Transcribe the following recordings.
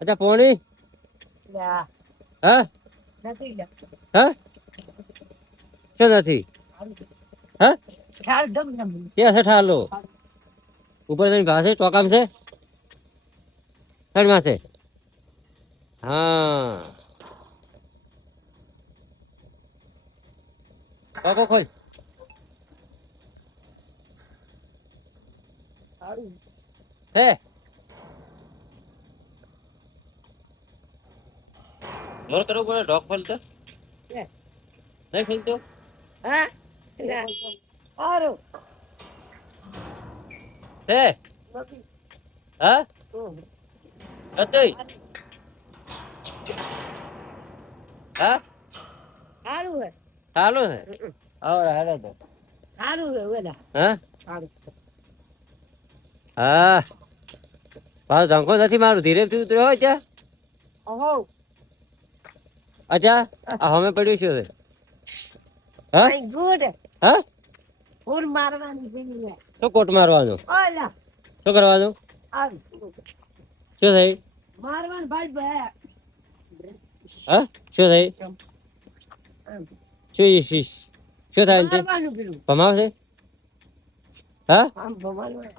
અચ્છા પોણી યા હા નથી લે હા શું નથી હા ઠાર ડમ ડમ ક્યાં છે ઠાલો ઉપર જઈને ઘાસે ચોકામ છે થડમાં છે હા ચોકો ખોલ સારું હે જોર કરવું પડે ડોગ ખોલતો નહીં ખોલતો હા સારું હે હા નથી હા સારું હે ચાલુ છે હવે હાલો તો સારું હે વેલા હા સારું હા પાછો ધંકો નથી મારું ધીરેથી ઉતર્યો હોય ત્યાં ઓહો અચ્છા આ હમે પડ્યું છે હા માય ગુડ હા ફૂલ મારવાની છે શું કોટ મારવાનું ઓલા શું કરવાનું આ શું થઈ મારવાનું ભાઈ ભાઈ હા શું થઈ શું ઈશીશ શું થાય છે મારવાનું પેલું ભમાવશે હા આમ ભમાવાનું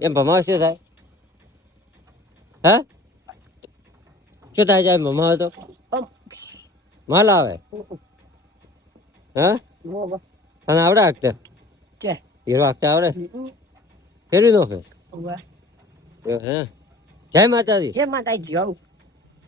એમ ભમાવ શું થાય હા શું થાય છે ભમાવ તો માલ આવે હા તને આવડે હાકતે કે હીરો હાકતે આવડે ફેરવી દો હે જય માતાજી જે માતા જાઉં